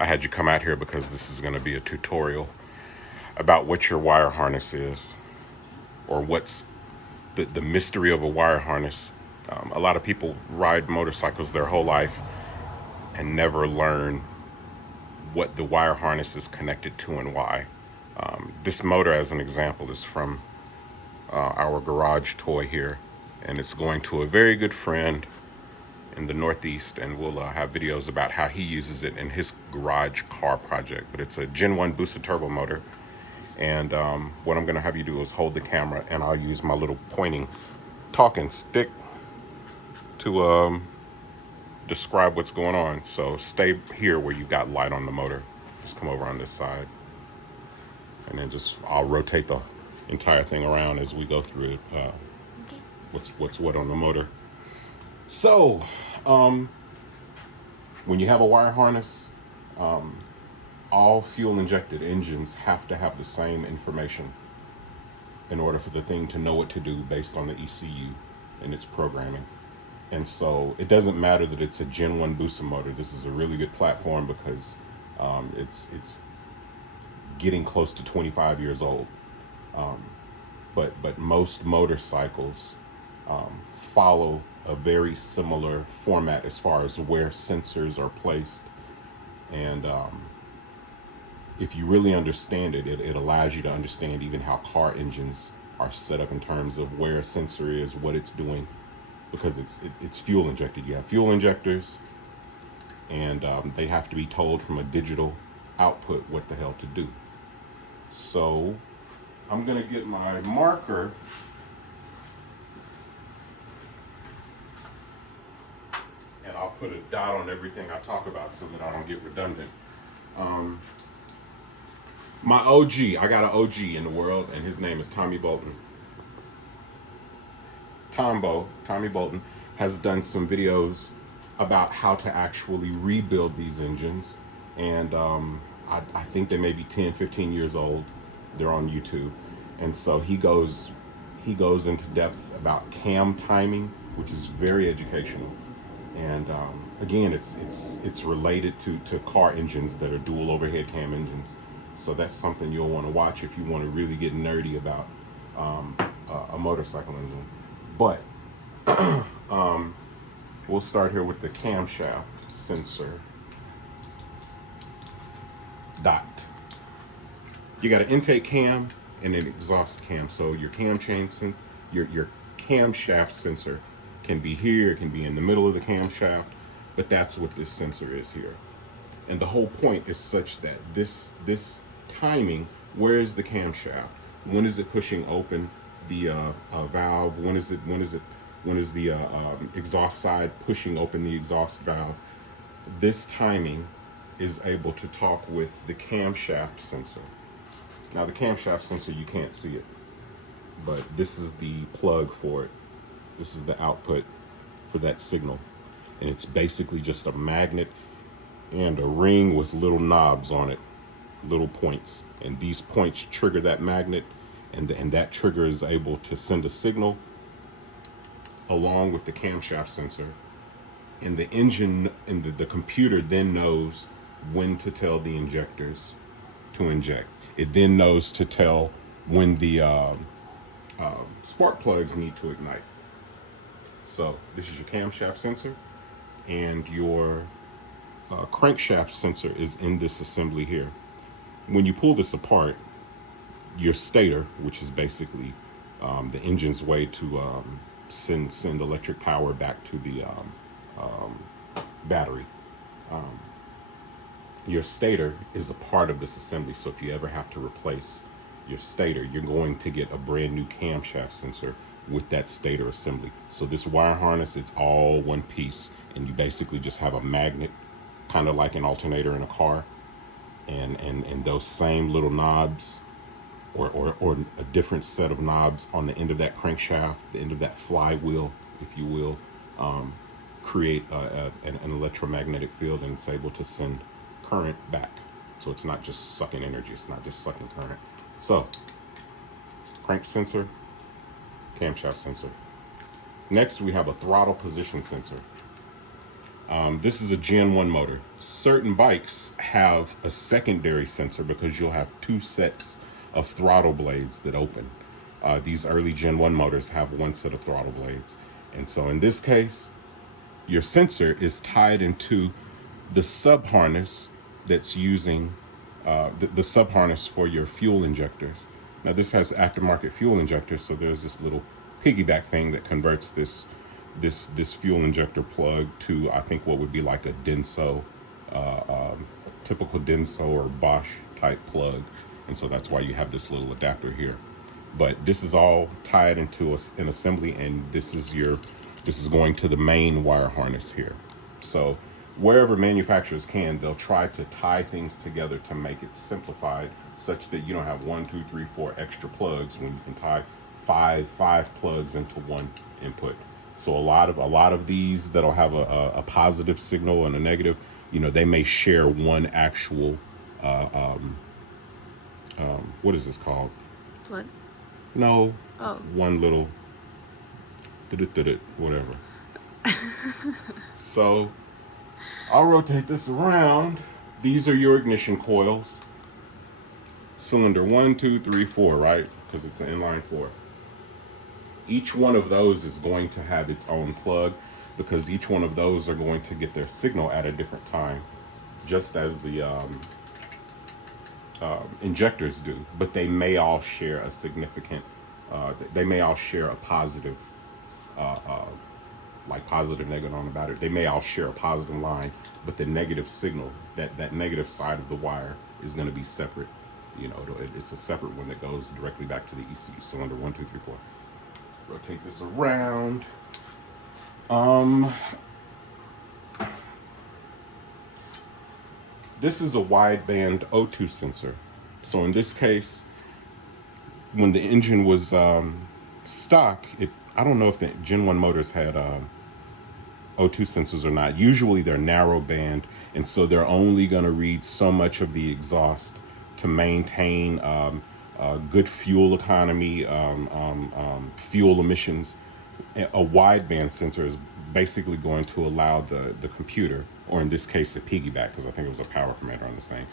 I had you come out here because this is going to be a tutorial about what your wire harness is, or what's the mystery of a wire harness. A lot of people ride motorcycles their whole life and never learn what the wire harness is connected to and why. This motor, as an example, is from our garage toy here, and it's going to a very good friend in the Northeast, and we'll have videos about how he uses it in his garage car project. But it's a Gen 1 boosted turbo motor, and what I'm going to have you do is hold the camera, and I'll use my little pointing talking stick to describe what's going on. So stay here where you got light on the motor. Just come over on this side, and then I'll rotate the entire thing around as we go through it. Okay. What's what on the motor. So when you have a wire harness, all fuel injected engines have to have the same information in order for the thing to know what to do based on the ECU and its programming. And so it doesn't matter that it's a Gen 1 booster motor. This is a really good platform because it's getting close to 25 years old. But most motorcycles follow a very similar format as far as where sensors are placed. And if you really understand it, it allows you to understand even how car engines are set up in terms of where a sensor is, what it's doing, because it's fuel injected. You have fuel injectors, and they have to be told from a digital output what the hell to do. So I'm gonna get my marker and I'll put a dot on everything I talk about so that I don't get redundant. My OG, I got an OG in the world, and his name is Tommy Bolton. Tommy Bolton, has done some videos about how to actually rebuild these engines, and I think they may be 10, 15 years old. They're on YouTube, and so he goes into depth about cam timing, which is very educational. And again, it's related to car engines that are dual overhead cam engines. So that's something you'll want to watch if you want to really get nerdy about a motorcycle engine. But we'll start here with the camshaft sensor dot. You got an intake cam and an exhaust cam. So your cam chain sense, your camshaft sensor can be here, it can be in the middle of the camshaft, but that's what this sensor is here. And the whole point is such that this timing, where is the camshaft? When is it pushing open the valve? When is the exhaust side pushing open the exhaust valve? This timing is able to talk with the camshaft sensor. Now the camshaft sensor, you can't see it, but this is the plug for it. This is the output for that signal. And it's basically just a magnet and a ring with little knobs on it, little points. And these points trigger that magnet, and that trigger is able to send a signal along with the camshaft sensor. And the engine and the computer then knows when to tell the injectors to inject. It then knows to tell when the spark plugs need to ignite. So this is your camshaft sensor, and your crankshaft sensor is in this assembly here. When you pull this apart, your stator, which is basically the engine's way to send electric power back to the battery. Your stator is a part of this assembly, so if you ever have to replace your stator, you're going to get a brand new camshaft sensor with that stator assembly. So this wire harness, it's all one piece, and you basically just have a magnet, kind of like an alternator in a car, and those same little knobs, or a different set of knobs on the end of that crankshaft, the end of that flywheel, if you will, create an electromagnetic field, and it's able to send current back. So it's not just sucking energy, it's not just sucking current. So crank sensor, camshaft sensor. Next we have a throttle position sensor. This is a Gen 1 motor. Certain bikes have a secondary sensor because you'll have two sets of throttle blades that open. These early Gen 1 motors have one set of throttle blades. And so in this case, your sensor is tied into the sub-harness that's using the sub-harness for your fuel injectors. Now this has aftermarket fuel injectors, so there's this little piggyback thing that converts this fuel injector plug to, I think, what would be like a Denso, typical Denso or Bosch type plug. And so that's why you have this little adapter here. But this is all tied into an assembly, and this is going to the main wire harness here. So wherever manufacturers can, they'll try to tie things together to make it simplified, such that you don't have 1, 2, 3, 4 extra plugs when you can tie five plugs into one input. So a lot of these that'll have a positive signal and a negative, they may share one actual what is this called? Plug? No. Oh. One little whatever. So I'll rotate this around. These are your ignition coils. Cylinder 1, 2, 3, 4, right? Because it's an inline 4. Each one of those is going to have its own plug, because each one of those are going to get their signal at a different time, just as the injectors do. But they may all share a significant, they may all share a positive, like positive, negative on the battery. They may all share a positive line, but the negative signal, that negative side of the wire is going to be separate. It's a separate one that goes directly back to the ECU, cylinder 1, 2, 3, 4. Rotate this around. This is a wideband O2 sensor. So in this case, when the engine was stock, I don't know if the Gen 1 motors had O2 sensors or not. Usually they're narrow band, and so they're only going to read so much of the exhaust to maintain good fuel economy, fuel emissions. A wideband sensor is basically going to allow the computer, or in this case a piggyback, because I think it was a power commander on this thing,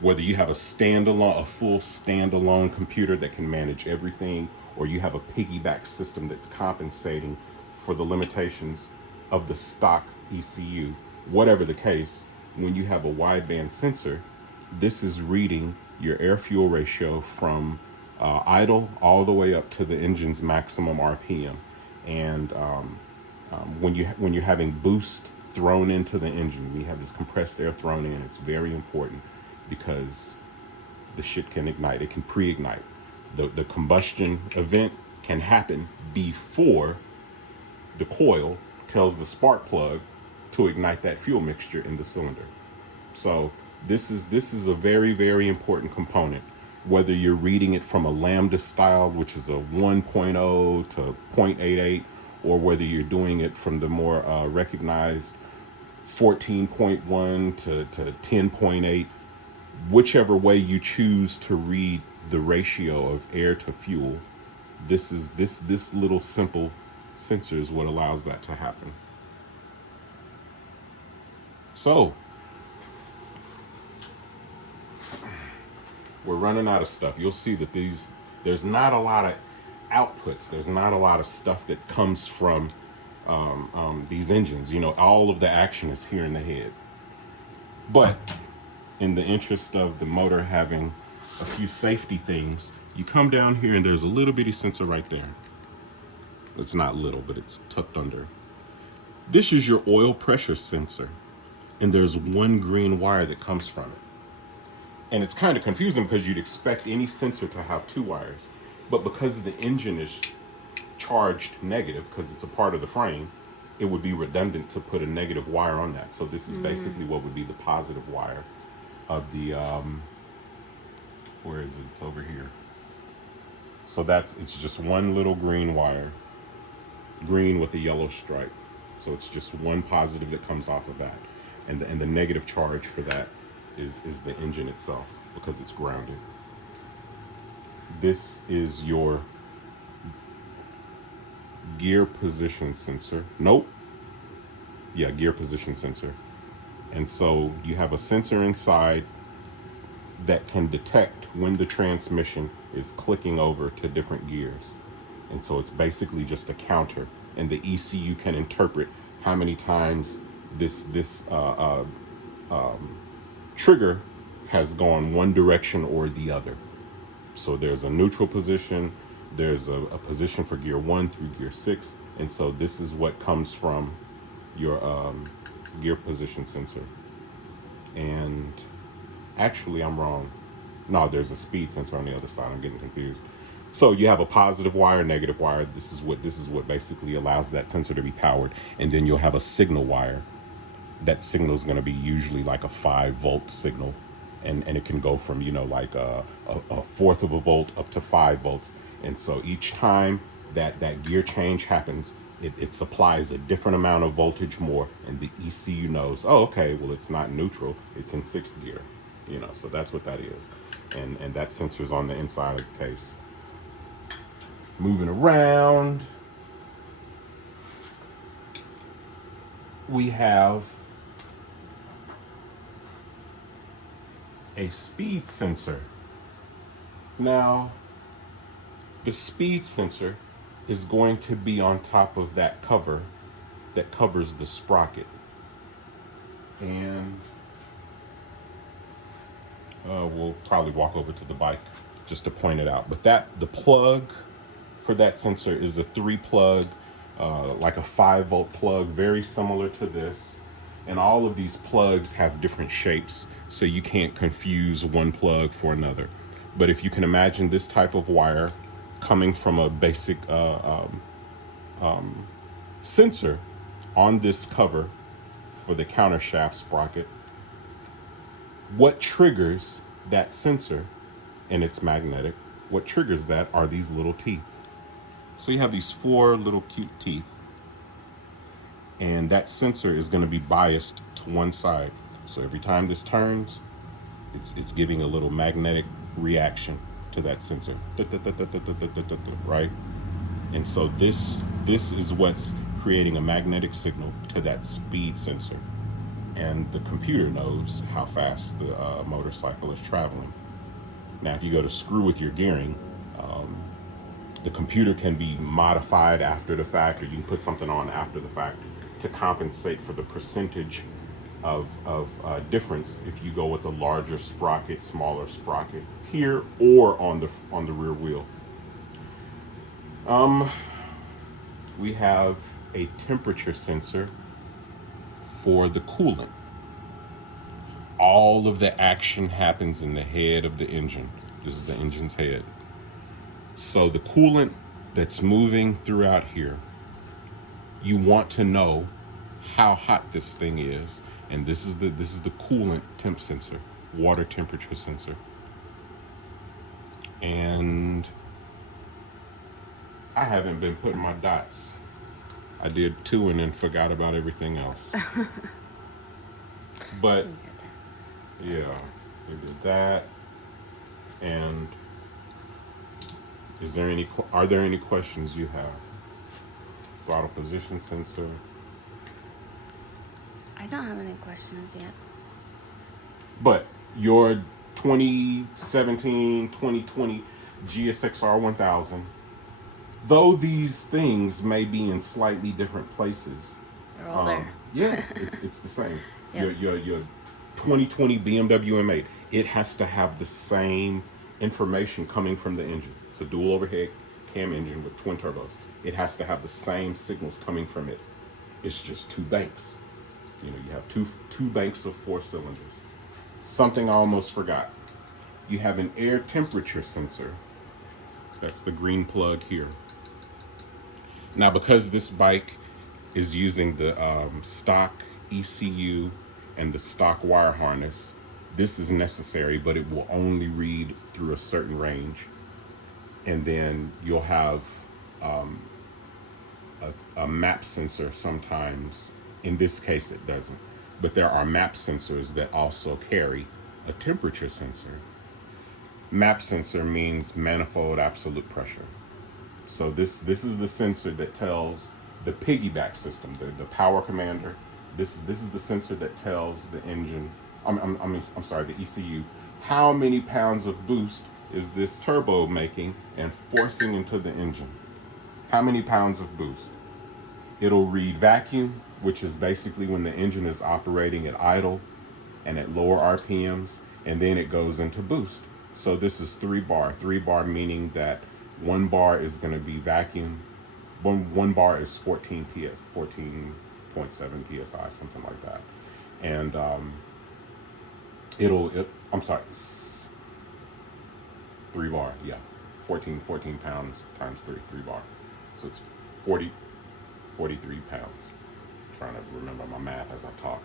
whether you have a full standalone computer that can manage everything, or you have a piggyback system that's compensating for the limitations of the stock ECU. Whatever the case, when you have a wideband sensor, this is reading your air-fuel ratio from idle all the way up to the engine's maximum RPM. And when you're having boost thrown into the engine, when you have this compressed air thrown in, it's very important, because the shit can ignite. It can pre-ignite. The combustion event can happen before the coil tells the spark plug to ignite that fuel mixture in the cylinder. So this is a very, very important component, whether you're reading it from a lambda style, which is a 1.0 to 0.88, or whether you're doing it from the more recognized 14.1 to 10.8, whichever way you choose to read the ratio of air to fuel, this little simple sensor is what allows that to happen. So we're running out of stuff. You'll see that there's not a lot of outputs. There's not a lot of stuff that comes from these engines. All of the action is here in the head. But in the interest of the motor having a few safety things, you come down here and there's a little bitty sensor right there. It's not little, but it's tucked under. This is your oil pressure sensor, and there's one green wire that comes from it. And it's kind of confusing because you'd expect any sensor to have two wires, but because the engine is charged negative, because it's a part of the frame, it would be redundant to put a negative wire on that. So this is basically what would be the positive wire of the, where is it? It's over here. So it's just one little green wire, green with a yellow stripe. So it's just one positive that comes off of that. And the negative charge for that is the engine itself, because it's grounded. This is your gear position sensor. Nope. Yeah, gear position sensor. And so you have a sensor inside that can detect when the transmission is clicking over to different gears. And so it's basically just a counter, and the ECU can interpret how many times this trigger has gone one direction or the other. So there's a neutral position, there's a position for gear 1 through gear 6, and so this is what comes from your gear position sensor. And actually, I'm wrong. No, there's a speed sensor on the other side. I'm getting confused. So you have a positive wire, negative wire. This is what basically allows that sensor to be powered. And then you'll have a signal wire. That signal is going to be usually like a 5-volt signal, and it can go from, you know, like a fourth of a volt up to 5 volts. And so each time that gear change happens, it supplies a different amount of voltage more, and the ECU knows, oh, okay, well, it's not neutral, it's in 6th gear, you know. So that's what that is, and that sensor's on the inside of the case. Moving around, we have a speed sensor. Now, the speed sensor is going to be on top of that cover that covers the sprocket. And we'll probably walk over to the bike just to point it out. But the plug for that sensor is a 3-plug, like a 5-volt plug, very similar to this. And all of these plugs have different shapes, so you can't confuse one plug for another. But if you can imagine this type of wire coming from a basic sensor on this cover for the countershaft sprocket, what triggers that sensor, and it's magnetic, what triggers that are these little teeth. So you have these 4 little cute teeth, and that sensor is going to be biased to one side. So every time this turns, it's giving a little magnetic reaction to that sensor, right? And so this is what's creating a magnetic signal to that speed sensor, and the computer knows how fast the motorcycle is traveling. Now, if you go to screw with your gearing, the computer can be modified after the fact, or you can put something on after the fact to compensate for the percentage of difference if you go with a larger sprocket, smaller sprocket here, or on the rear wheel. We have a temperature sensor for the coolant. All of the action happens in the head of the engine. This is the engine's head. So the coolant that's moving throughout here, you want to know how hot this thing is, and this is the coolant temp sensor, water temperature sensor. And I haven't been putting my dots. I did 2 and then forgot about everything else. But yeah, we did that. And are there any questions you have? Throttle position sensor. I don't have any questions yet. But your 2017, 2020 GSX-R 1000, though these things may be in slightly different places, they're all there. Yeah, it's the same. Yep. Your 2020 BMW M8, it has to have the same information coming from the engine. It's a dual overhead cam engine with twin turbos. It has to have the same signals coming from it. It's just 2 banks. You know, you have two banks of 4 cylinders. Something I almost forgot. You have an air temperature sensor. That's the green plug here. Now, because this bike is using the stock ECU and the stock wire harness, this is necessary, but it will only read through a certain range. And then you'll have a map sensor sometimes. In this case, it doesn't. But there are map sensors that also carry a temperature sensor. MAP sensor means manifold absolute pressure. So this is the sensor that tells the piggyback system, the power commander, This is the sensor that tells the engine, I'm sorry, the ECU, how many pounds of boost is this turbo making and forcing into the engine. How many pounds of boost? It'll read vacuum, which is basically when the engine is operating at idle and at lower RPMs, and then it goes into boost. So this is 3 bar. 3 bar meaning that 1 bar is going to be vacuum. One bar is 14.7 psi, something like that. And I'm sorry, 3 bar, yeah, 14 pounds times 3 bar. So it's 43 pounds. I'm trying to remember my math as I talk.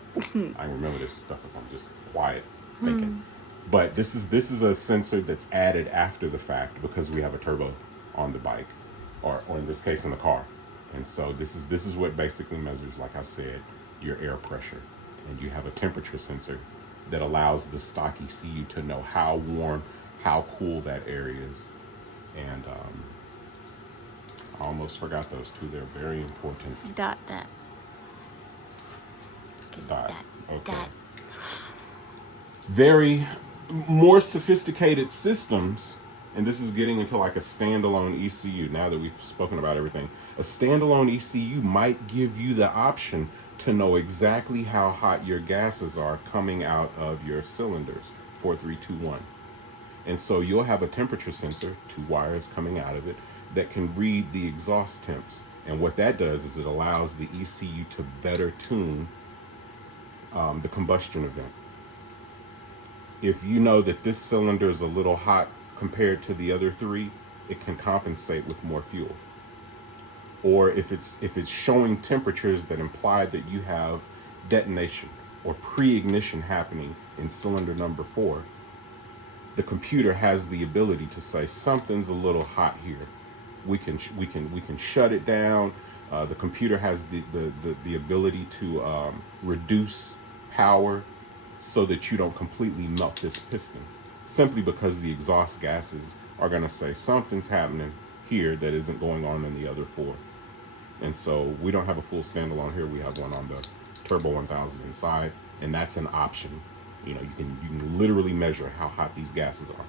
I remember this stuff if I'm just quiet thinking. But this is a sensor that's added after the fact because we have a turbo on the bike, or in this case in the car. And so this is what basically measures, like I said, your air pressure. And you have a temperature sensor that allows the stock ECU to know how warm, how cool that air is. And I almost forgot those two. They're very important. Dot that. Dot. Okay. Dot. Very more sophisticated systems, and this is getting into like a standalone ECU. Now that we've spoken about everything, a standalone ECU might give you the option to know exactly how hot your gases are coming out of your cylinders, 4321. And so you'll have a temperature sensor, 2 wires coming out of it, that can read the exhaust temps. And what that does is it allows the ECU to better tune the combustion event. If you know that this cylinder is a little hot compared to the other 3, it can compensate with more fuel. Or if it's showing temperatures that imply that you have detonation or pre-ignition happening in cylinder number 4, the computer has the ability to say something's a little hot here. We can shut it down. The computer has the ability to reduce power so that you don't completely melt this piston, simply because the exhaust gases are going to say something's happening here that isn't going on in the other 4. And so we don't have a full standalone here. We have one on the Turbo 1000 inside, and that's an option. You know, you can literally measure how hot these gases are,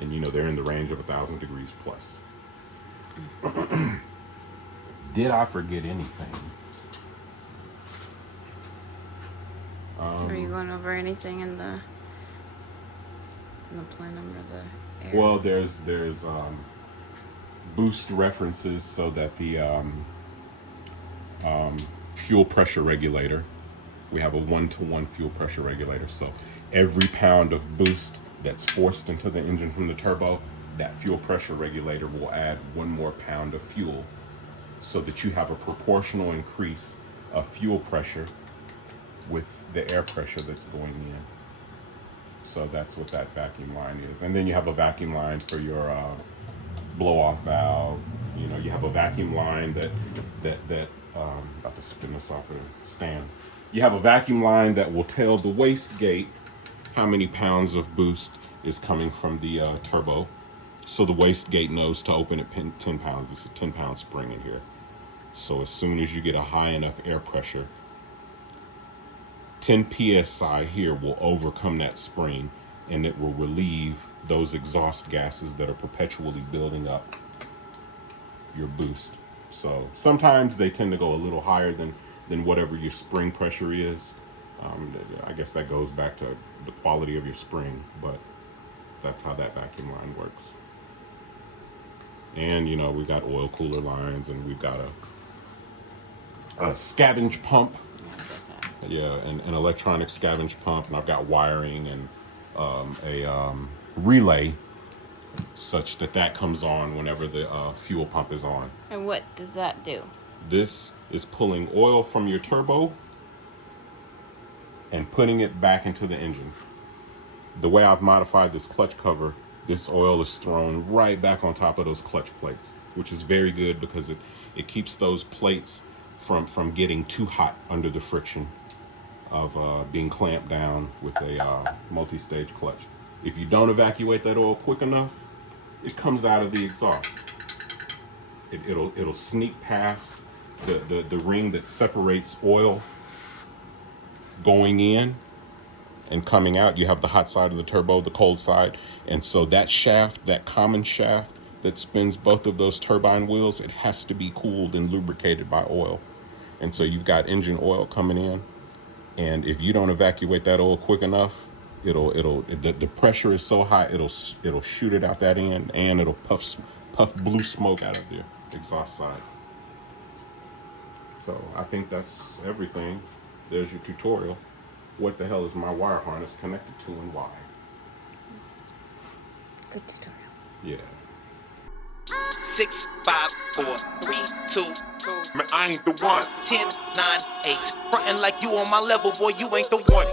and you know they're in the range of 1,000 degrees plus. Did I forget anything? Are you going over anything in the plenum or the air? Well, there's boost references so that the fuel pressure regulator, we have a 1-to-1 fuel pressure regulator. So every pound of boost that's forced into the engine from the turbo, that fuel pressure regulator will add 1 more pound of fuel, so that you have a proportional increase of fuel pressure with the air pressure that's going in. So that's what that vacuum line is. And then you have a vacuum line for your blow-off valve. You know, you have a vacuum line that about to spin this off the stand. You have a vacuum line that will tell the wastegate how many pounds of boost is coming from the turbo. So the wastegate knows to open at 10 pounds. It's a 10-pound spring in here. So as soon as you get a high enough air pressure, 10 psi here will overcome that spring, and it will relieve those exhaust gases that are perpetually building up your boost. So sometimes they tend to go a little higher than whatever your spring pressure is. I guess that goes back to the quality of your spring, but that's how that vacuum line works. And you know, we've got oil cooler lines, and we've got a scavenge pump. Yeah, an electronic scavenge pump, and I've got wiring and a relay such that comes on whenever the fuel pump is on. And what does that do? This is pulling oil from your turbo and putting it back into the engine. The way I've modified this clutch cover, this oil is thrown right back on top of those clutch plates, which is very good because it keeps those plates from getting too hot under the friction of being clamped down with a multi-stage clutch. If you don't evacuate that oil quick enough, it comes out of the exhaust. It'll sneak past the ring that separates oil going in and coming out. You have the hot side of the turbo, the cold side. And so that shaft, that common shaft that spins both of those turbine wheels, it has to be cooled and lubricated by oil. And so you've got engine oil coming in. And if you don't evacuate that oil quick enough, the pressure is so high, it'll shoot it out that end, and it'll puff blue smoke out of the exhaust side. So I think that's everything. There's your tutorial. What the hell is my wire harness connected to and why? Good tutorial. Yeah. 6, 5, 4, 3, 2. Man, I ain't the one. 10, 9, 8. Frontin' like you on my level, boy, you ain't the one.